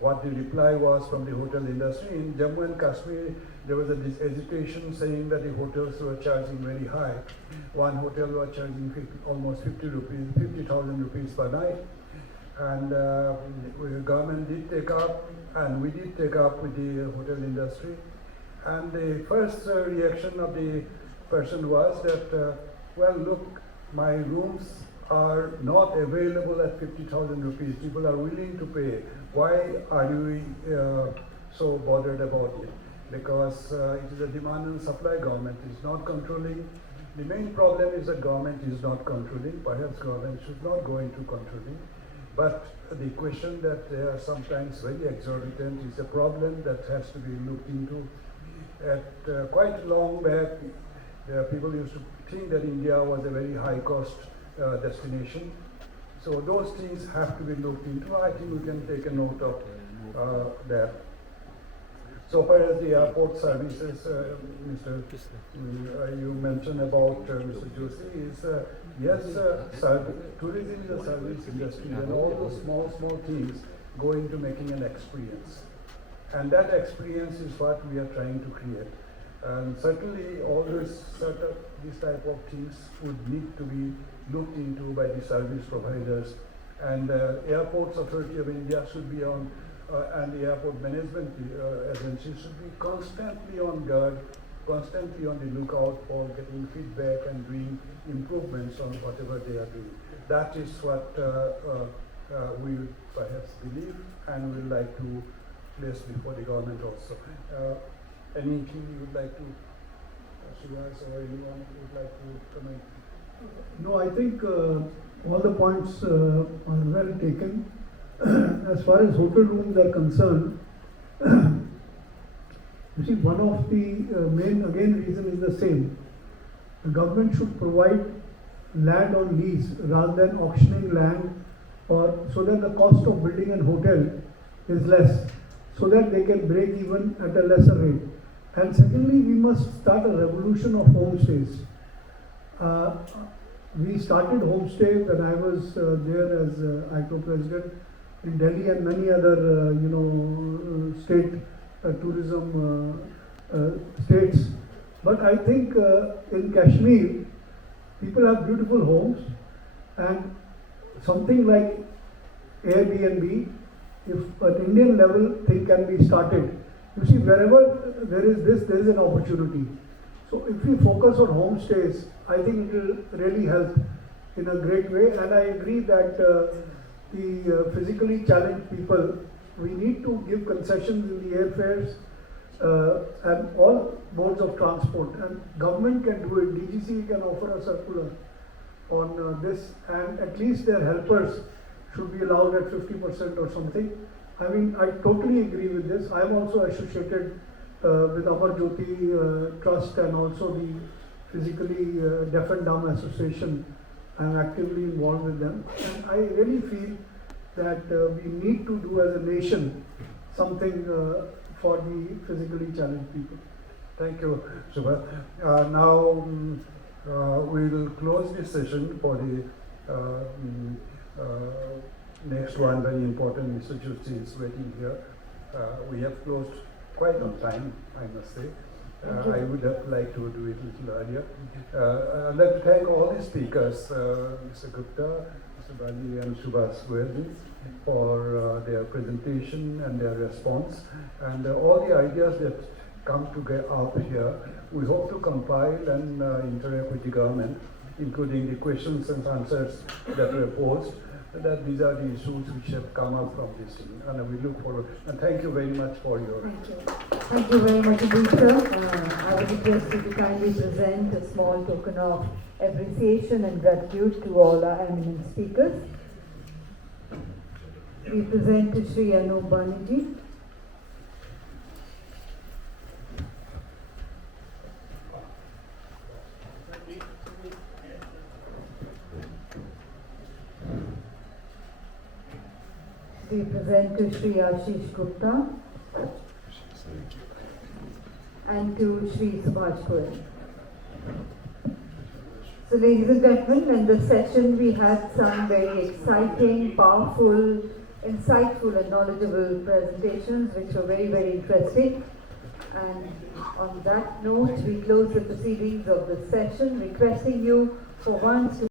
what the reply was from the hotel industry. In Jammu and Kashmir, there was this agitation saying that the hotels were charging very high. One hotel was charging almost 50,000 rupees per night. And the government did take up, and we did take up with the hotel industry. And the first reaction of the person was that, well, look, my rooms are not available at 50,000 rupees. People are willing to pay. Why are you so bothered about it? Because it is a demand and supply. Government is not controlling. The main problem is that government is not controlling. Perhaps government should not go into controlling. But the question that they are sometimes very exorbitant is a problem that has to be looked into. At quite long back, people used to think that India was a very high-cost destination. So those things have to be looked into. I think we can take a note of that. So far as the airport services, Mr. You mentioned about Mr. Joshi, is yes, tourism is a service industry, and all those small things go into making an experience. And that experience is what we are trying to create. And certainly all these type of things would need to be looked into by the service providers. And Airports Authority of India should be on, and the airport management agency should be constantly on guard, constantly on the lookout for getting feedback and doing improvements on whatever they are doing. That is what we perhaps believe and would like to place before the government also. Anything you would like to, Srivas or anyone would like to comment? No, I think all the points are well taken. As far as hotel rooms are concerned, you see, one of the main reason is the same. The government should provide land on lease rather than auctioning land, or so that the cost of building a hotel is less, so that they can break even at a lesser rate. And secondly, we must start a revolution of homestays. We started homestay when I was there as ICO president in Delhi and many other state tourism states. But I think in Kashmir, people have beautiful homes, and something like Airbnb, if at Indian level thing can be started. You see, wherever there is this, there is an opportunity. So if we focus on homestays, I think it will really help in a great way. And I agree that the physically challenged people, we need to give concessions in the airfares and all modes of transport. And government can do it. DGC can offer a circular on this, and at least their helpers should be allowed at 50% or something. I mean, I totally agree with this. I am also associated with Amar Jyoti Trust and also the Physically Deaf and Dumb Association. I am actively involved with them. And I really feel that we need to do as a nation something for the physically challenged people. Thank you, Subha. Now we will close this session for the next one, very important. Mr. Joshi is waiting here. We have closed quite on time, I must say. I would have liked to do it a little earlier. I'd like to thank all the speakers, Mr. Gupta, Mr. Bali and Subhas Goyalji, for their presentation and their response, and all the ideas that come to get out here. We hope to compile and interact with the government, including the questions and answers that were posed. That these are the issues which have come out from this thing, and we look forward. And thank you very much for your. Thank you. Thank you very much indeed, sir. I would request you to kindly present a small token of appreciation and gratitude to all our eminent speakers. We present to Shri Anup Banerjee. We present to Shri Ashish Gupta and to Shri Subhash Goyal. So ladies and gentlemen, in this session we had some very exciting, powerful, insightful and knowledgeable presentations which were very, very interesting. And on that note, we close the proceedings of this session, requesting you for once to